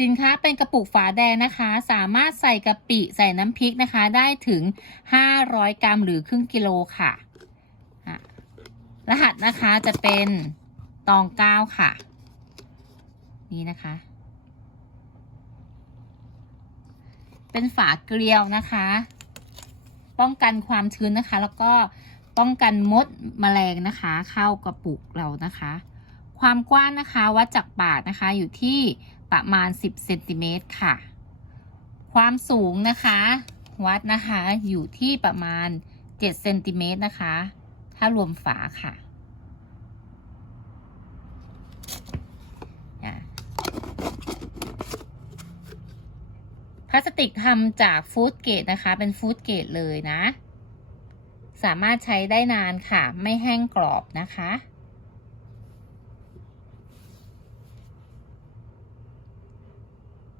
สินค้าเป็นกระปุกฝาแดงนะคะ สามารถใส่กะปิใส่น้ำพริกนะคะ ได้ถึง 500 กรัมหรือครึ่งกิโลค่ะ รหัสนะคะจะเป็นตองเก้าค่ะ นี่นะคะ เป็นฝาเกลียวนะคะ ป้องกันความชื้นนะคะ แล้วก็ป้องกันมดแมลงนะคะ เข้ากระปุกเรานะคะ ความกว้างนะคะวัดจากปากนะคะอยู่ที่ ประมาณ 10เซนติเมตรค่ะ ความสูงนะคะ วัดนะคะอยู่ที่ประมาณ7เซนติเมตรนะคะ ถ้ารวมฝาค่ะพลาสติกทำจากฟู้ดเกรดนะคะ เป็นฟู้ดเกรดเลยนะ สามารถใช้ได้นานค่ะ ไม่แห้งกรอบนะคะ